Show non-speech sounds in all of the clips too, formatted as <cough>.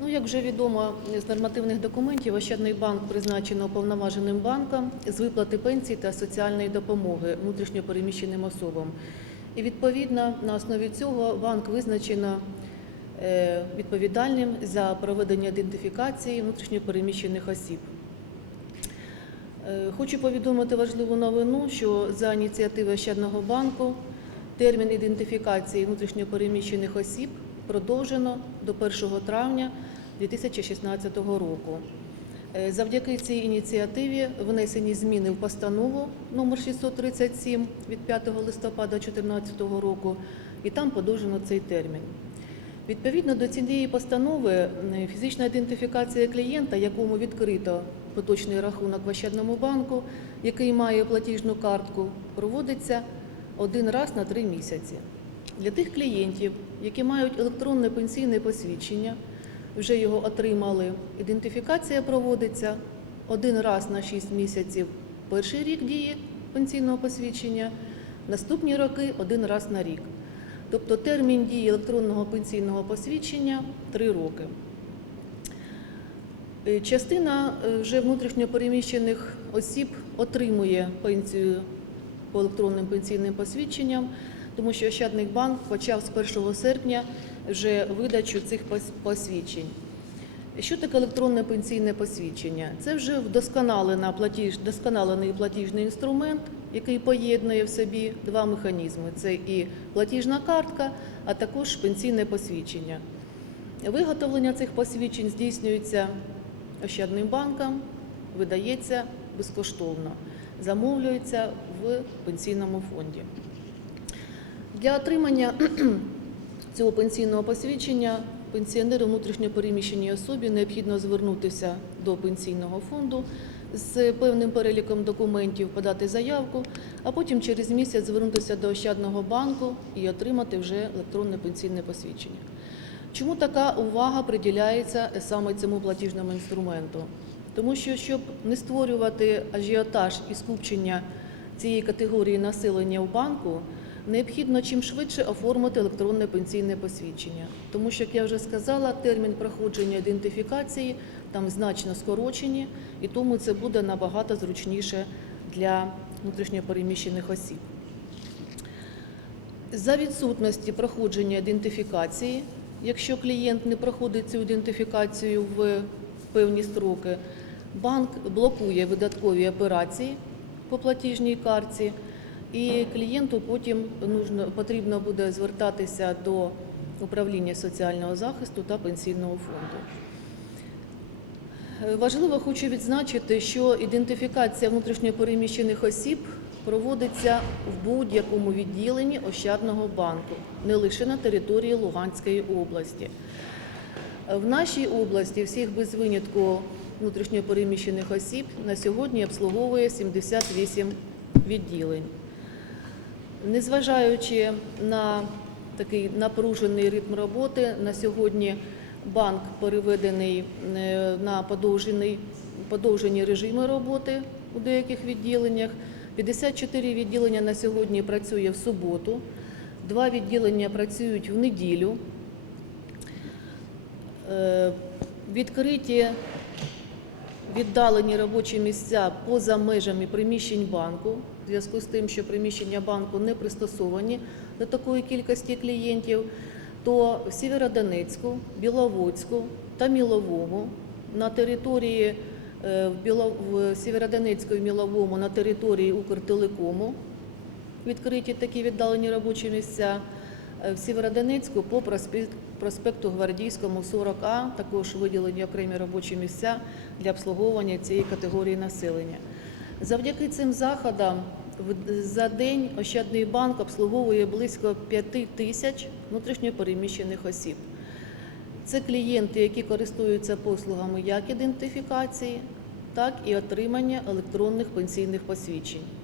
Ну, як вже відомо з нормативних документів, Ощадний банк призначено уповноваженим банком з виплати пенсій та соціальної допомоги внутрішньопереміщеним особам. І відповідно на основі цього банк визначено е, відповідальним за проведення ідентифікації внутрішньопереміщених осіб. Е, Хочу повідомити важливу новину, що за ініціативи Ощадного банку термін ідентифікації внутрішньопереміщених осіб продовжено до 1 травня 2016 року. Е, Завдяки цій ініціативі внесені зміни в постанову номер 637 від 5 листопада 2014 року, і там подовжено цей термін. Відповідно до цієї постанови, фізична ідентифікація клієнта, якому відкрито поточний рахунок в Ощадному банку, який має платіжну картку, проводиться один раз на три місяці. Для тих клієнтів, які мають електронне пенсійне посвідчення, вже його отримали. Ідентифікація проводиться один раз на 6 місяців перший рік дії пенсійного посвідчення, наступні роки один раз на рік. Тобто термін дії електронного пенсійного посвідчення 3 роки. Е, Частина е, вже внутрішньопереміщених осіб отримує пенсію по електронним пенсійним посвідченням, тому що Ощадний банк почав з 1 серпня вже видачу цих посвідчень. Що таке електронне пенсійне посвідчення? Це вже платіж, вдосконалений платіжний інструмент, який поєднує в собі два механізми: це і платіжна картка, а також пенсійне посвідчення. Виготовлення цих посвідчень здійснюється Ощадним банком, видається безкоштовно, замовлюється в пенсійному фонді. Для отримання <clears throat> цього пенсійного посвідчення пенсіонеру внутрішньопереміщеній особі необхідно звернутися до пенсійного фонду з певним переліком документів, подати заявку, а потім через місяць звернутися до Ощадного банку і отримати вже електронне пенсійне посвідчення. Чому така увага приділяється саме цьому платіжному інструменту? Тому що, щоб не створювати ажіотаж і скупчення цієї категорії населення в банку, необхідно чим швидше оформити електронне пенсійне посвідчення. Тому що, як я вже сказала, термін проходження ідентифікації там значно скорочені, і тому це буде набагато зручніше для внутрішньопереміщених осіб. За відсутності проходження ідентифікації, якщо клієнт не проходить цю ідентифікацію в певні строки, банк блокує видаткові операції по платіжній картці, і клієнту потім нужно, потрібно буде звертатися до управління соціального захисту та пенсійного фонду. Е, Важливо хочу відзначити, що ідентифікація внутрішньопереміщених осіб проводиться в будь-якому відділенні Ощадного банку, не лише на території Луганської області. В нашій області всіх без винятку внутрішньопереміщених осіб на сьогодні обслуговує 78 відділень. Незважаючи на такий напружений ритм роботи, на сьогодні банк переведений е, на подовжені режими роботи у деяких відділеннях. 54 відділення на сьогодні працює в суботу, два відділення працюють в неділю. Е, Відкриті віддалені робочі місця поза межами приміщень банку, в зв'язку з тим, що приміщення банку не пристосовані до такої кількості клієнтів, то в Сєвєродонецьку, Біловодську та Міловому на території е, в Біло- в Сєвєродонецьку і Міловому на території Укртелекому відкриті такі віддалені робочі місця. Е, В Сєвєродонецьку по проспект- проспекту Гвардійському 40А також виділені окремі робочі місця для обслуговування цієї категорії населення. Завдяки цим заходам за день Ощадний банк обслуговує близько 5 тисяч внутрішньопереміщених осіб. Це клієнти, які користуються послугами як ідентифікації, так і отримання електронних пенсійних посвідчень.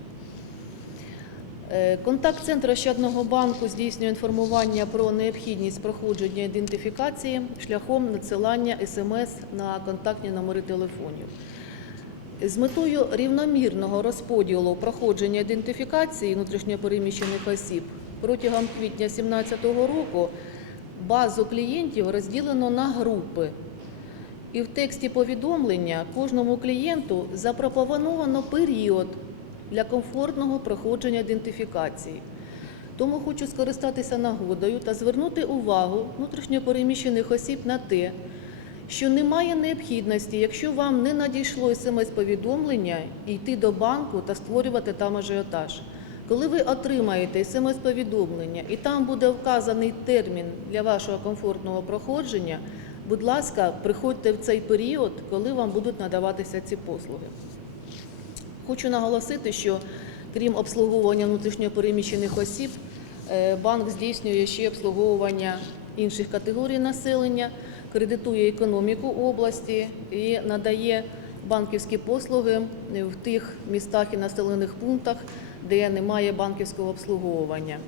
Е, Контакт-центр Ощадного банку здійснює інформування про необхідність проходження ідентифікації шляхом надсилання смс на контактні номери телефонів. З метою рівномірного розподілу проходження ідентифікації внутрішньопереміщених осіб протягом квітня 2017 року базу клієнтів розділено на групи. І в тексті повідомлення кожному клієнту запропоновано період для комфортного проходження ідентифікації. Тому хочу скористатися нагодою та звернути увагу внутрішньопереміщених осіб на те, що немає необхідності, якщо вам не надійшло смс-повідомлення, йти до банку та створювати там ажіотаж. Коли ви отримаєте смс-повідомлення і там буде вказаний термін для вашого комфортного проходження, будь ласка, приходьте в цей період, коли вам будуть надаватися ці послуги. Хочу наголосити, що крім обслуговування внутрішньопереміщених осіб, е, банк здійснює ще обслуговування інших категорій населення, кредитує економіку області і надає банківські послуги в тих містах і населених пунктах, де немає банківського обслуговування.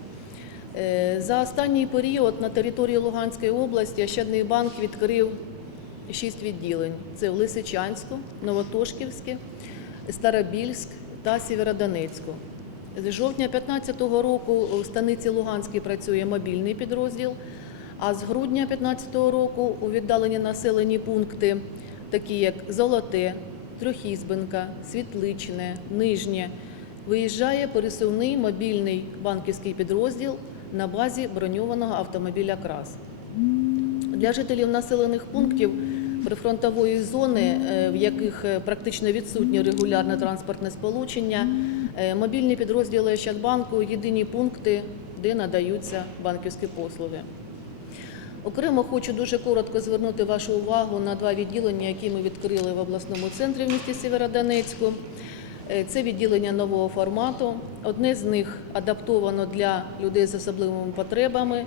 Е, За останній період на території Луганської області Ощадний банк відкрив шість відділень: це в Лисичанську, Новотошківське, Старобільськ та Сєвєродонецьку. З жовтня 2015 року в станиці Луганській працює мобільний підрозділ, а з грудня 2015 року у віддалені населені пункти, такі як Золоте, Трьохізбенка, Світличне, Нижнє, виїжджає пересувний мобільний банківський підрозділ на базі броньованого автомобіля КРАС. Для жителів населених пунктів прифронтової зони, е, в яких е, практично відсутнє регулярне транспортне сполучення, е, мобільні підрозділи Ощадбанку – єдині пункти, де надаються банківські послуги. Окремо хочу дуже коротко звернути вашу увагу на два відділення, які ми відкрили в обласному центрі в місті Сєвєродонецьку. Це відділення нового формату. Одне з них адаптовано для людей з особливими потребами.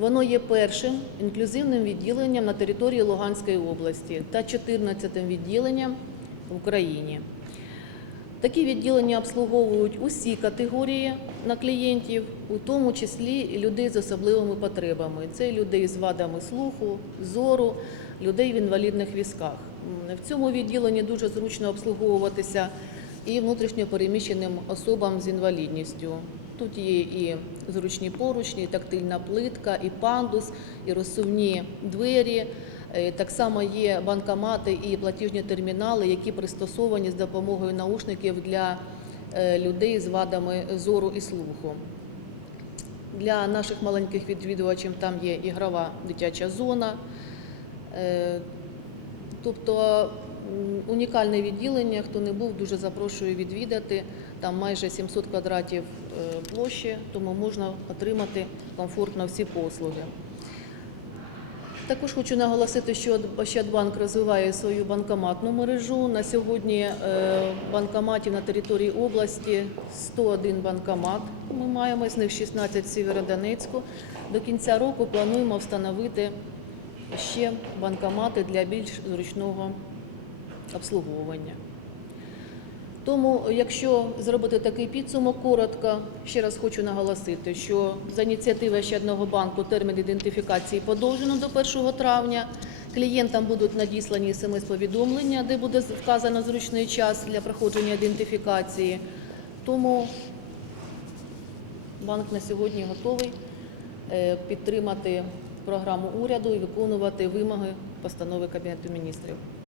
Воно є першим інклюзивним відділенням на території Луганської області та 14-тим відділенням в Україні. Такі відділення обслуговують усі категорії на клієнтів, у тому числі і людей з особливими потребами. Це людей з вадами слуху, зору, людей в інвалідних візках. В цьому відділенні дуже зручно обслуговуватися і внутрішньопереміщеним особам з інвалідністю. Тут є і зручні поручні, і тактильна плитка, і пандус, і розсувні двері. Е, Так само є банкомати і платіжні термінали, які пристосовані з допомогою наушників для е, людей з вадами зору і слуху. Для наших маленьких відвідувачів там є ігрова дитяча зона. Е, Тобто унікальне відділення, хто не був, дуже запрошую відвідати. Там майже 700 квадратів е, площі, тому можна отримати комфортно всі послуги. Також хочу наголосити, що Ощадбанк розвиває свою банкоматну мережу. На сьогодні е, банкоматів на території області 101 банкомат. Ми маємо з них 16 в Сєвєродонецьку. До кінця року плануємо встановити ще банкомати для більш зручного обслуговування. Тому, якщо зробити такий підсумок коротко, ще раз хочу наголосити, що за ініціативи Ощадного банку термін ідентифікації подовжено до 1 травня. Клієнтам будуть надіслані смс-повідомлення, де буде вказано зручний час для проходження ідентифікації. Тому банк на сьогодні готовий е, підтримати програму уряду і виконувати вимоги постанови Кабінету міністрів.